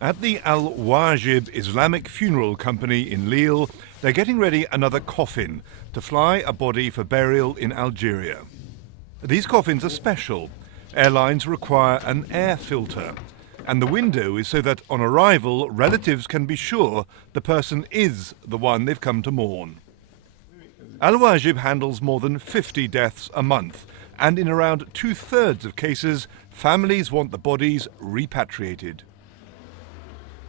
At the Ouadjib Islamic Funeral Company in Lille, they're getting ready another coffin to fly a body for burial in Algeria. These coffins are special. Airlines require an air filter, and the window is so that on arrival, relatives can be sure the person is the one they've come to mourn. Ouadjib handles more than 50 deaths a month, and in around 2/3 of cases, families want the bodies repatriated.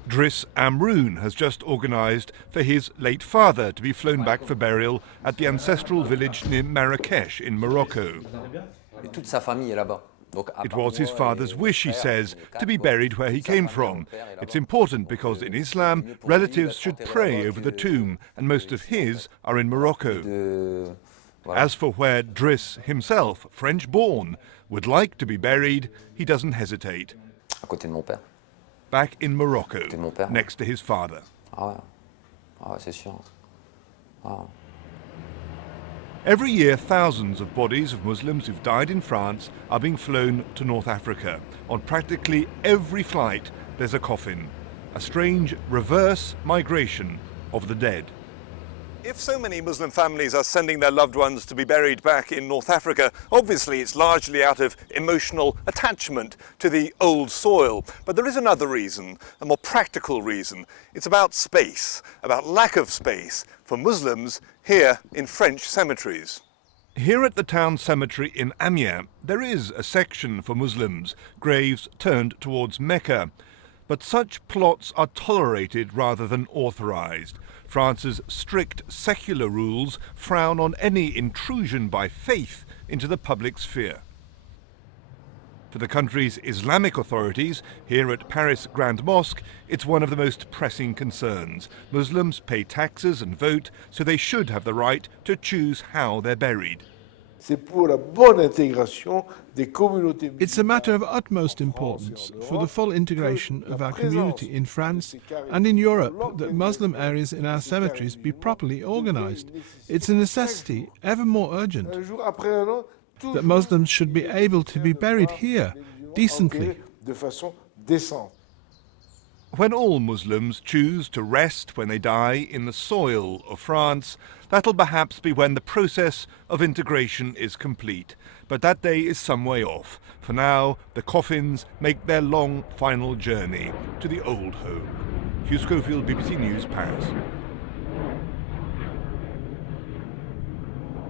Driss Amroun has just organised for his late father to be flown back for burial at the ancestral village near Marrakech in Morocco. It was his father's wish, he says, to be buried where he came from. It's important because in Islam, relatives should pray over the tomb, and most of his are in Morocco. As for where Driss himself, French-born, would like to be buried, he doesn't hesitate. Back in Morocco, next to his father. Every year, thousands of bodies of Muslims who've died in France are being flown to North Africa. On practically every flight, there's a coffin, a strange reverse migration of the dead. If so many Muslim families are sending their loved ones to be buried back in North Africa, obviously it's largely out of emotional attachment to the old soil. But there is another reason, a more practical reason. It's about space, about lack of space for Muslims here in French cemeteries. Here at the town cemetery in Amiens, there is a section for Muslims, graves turned towards Mecca. But such plots are tolerated rather than authorized. France's strict secular rules frown on any intrusion by faith into the public sphere. For the country's Islamic authorities, here at Paris Grand Mosque, it's one of the most pressing concerns. Muslims pay taxes and vote, so they should have the right to choose how they're buried. It's a matter of utmost importance for the full integration of our community in France and in Europe that Muslim areas in our cemeteries be properly organized. It's a necessity, ever more urgent, that Muslims should be able to be buried here, decently. When all Muslims choose to rest when they die in the soil of France, that'll perhaps be when the process of integration is complete. But that day is some way off. For now, the coffins make their long final journey to the old home. Hugh Schofield, BBC News, Paris.